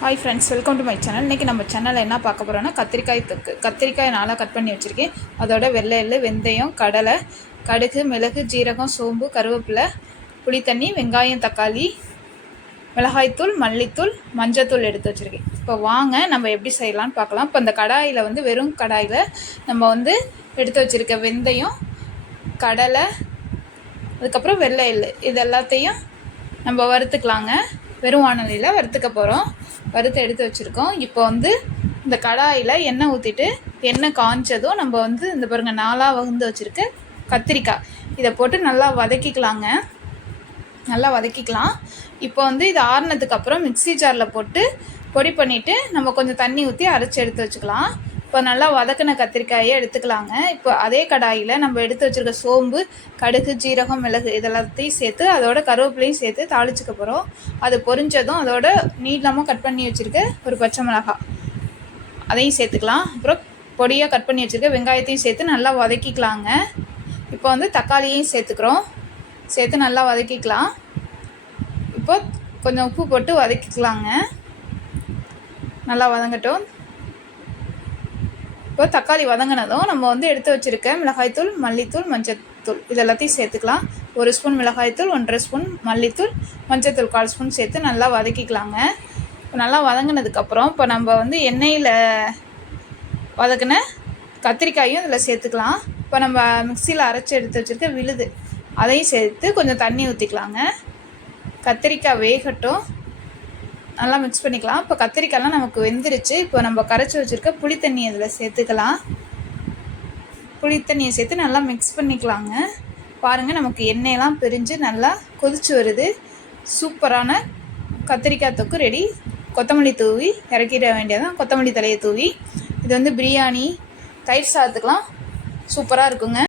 Hi friends, welcome to my channel. இன்றைக்கி நம்ம சேனலில் என்ன பார்க்க போகிறோன்னா கத்திரிக்காய் தொக்கு. கத்திரிக்காய் நாளாக கட் பண்ணி வச்சுருக்கேன். அதோட வெள்ளை எள்ளு, வெந்தயம், கடலை, கடுகு, மிளகு, ஜீரகம், சோம்பு, கருவேப்பிலை, புளித்தண்ணி, வெங்காயம், தக்காளி, மிளகாய்த்தூள், மல்லித்தூள், மஞ்சத்தூள் எடுத்து வச்சுருக்கேன். இப்போ வாங்க நம்ம எப்படி செய்யலான்னு பார்க்கலாம். இப்போ இந்த கடாயில் வெறும் கடாயில் நம்ம எடுத்து வச்சுருக்க வெந்தயம், கடலை, அதுக்கப்புறம் வெள்ளை எள்ளு இது எல்லாத்தையும் நம்ம வறுத்துக்கலாங்க. வெறும் வானலியில் வறுத்துக்க போகிறோம். வறுத்து எடுத்து வச்சுருக்கோம். இப்போ இந்த கடாயில் எண்ணெய் ஊற்றிட்டு எண்ணெய் காய்ச்சதும் நம்ம இந்த பாருங்கள் 4ஆக வகுந்து வச்சுருக்க கத்திரிக்காய் இதை போட்டு நல்லா வதக்கிக்கலாங்க. நல்லா வதக்கிக்கலாம். இப்போ இது ஆறுனதுக்கப்புறம் மிக்ஸி ஜாரில் போட்டு பொடி பண்ணிவிட்டு நம்ம கொஞ்சம் தண்ணி ஊற்றி அரைச்சி எடுத்து வச்சுக்கலாம். இப்போ நல்லா வதக்கின கத்திரிக்காயை எடுத்துக்கலாங்க. இப்போ அதே கடாயில் நம்ம எடுத்து வச்சுருக்க சோம்பு, கடுகு, ஜீரகம், மிளகு இதெல்லாத்தையும் சேர்த்து அதோட கருவேப்பிலையும் சேர்த்து தாளிச்சுக்க போகிறோம். அது பொரிஞ்சதும் அதோட நீளமாக கட் பண்ணி வச்சுருக்க ஒரு பச்சை மிளகாய் அதையும் சேர்த்துக்கலாம். அப்புறம் பொடியாக கட் பண்ணி வச்சுருக்க வெங்காயத்தையும் சேர்த்து நல்லா வதக்கிக்கலாங்க. இப்போ தக்காளியையும் சேர்த்துக்கிறோம். சேர்த்து நல்லா வதக்கிக்கலாம். இப்போ கொஞ்சம் உப்பு போட்டு வதக்கிக்கலாங்க. நல்லா வதங்கட்டும். இப்போ தக்காளி வதங்கினதும் நம்ம எடுத்து வச்சுருக்க மிளகாய்த்தூள், மல்லித்தூள், மஞ்சத்தூள் இது எல்லாத்தையும் சேர்த்துக்கலாம். 1 ஸ்பூன் மிளகாய்த்தூள், 1.5 ஸ்பூன் மல்லித்தூள், மஞ்சத்தூள் 1/4 ஸ்பூன் சேர்த்து நல்லா வதக்கிக்கலாங்க. இப்போ நல்லா வதங்கினதுக்கப்புறம் இப்போ நம்ம எண்ணெயில் வதக்கின கத்திரிக்காயும் இதில் சேர்த்துக்கலாம். இப்போ நம்ம மிக்சியில் அரைச்சி எடுத்து வச்சுருக்க விழுது அதையும் சேர்த்து கொஞ்சம் தண்ணி ஊற்றிக்கலாங்க. கத்திரிக்காய் வேகட்டும். நல்லா மிக்ஸ் பண்ணிக்கலாம். இப்போ கத்திரிக்காய்லாம் நமக்கு வெந்துருச்சு. இப்போ நம்ம கரைச்சி வச்சுருக்க புளித்தண்ணி இதில் சேர்த்துக்கலாம். புளித்தண்ணியை சேர்த்து நல்லா மிக்ஸ் பண்ணிக்கலாங்க. பாருங்கள், நமக்கு எண்ணெயெல்லாம் பிரிஞ்சு நல்லா கொதிச்சு வருது. சூப்பரான கத்திரிக்காய் தொக்கு ரெடி. கொத்தமல்லி தூவி இறக்கிட வேண்டியதான். கொத்தமல்லி தலையை தூவி இது பிரியாணி, தயிர் சாதத்துக்கெலாம் சூப்பராக இருக்குங்க.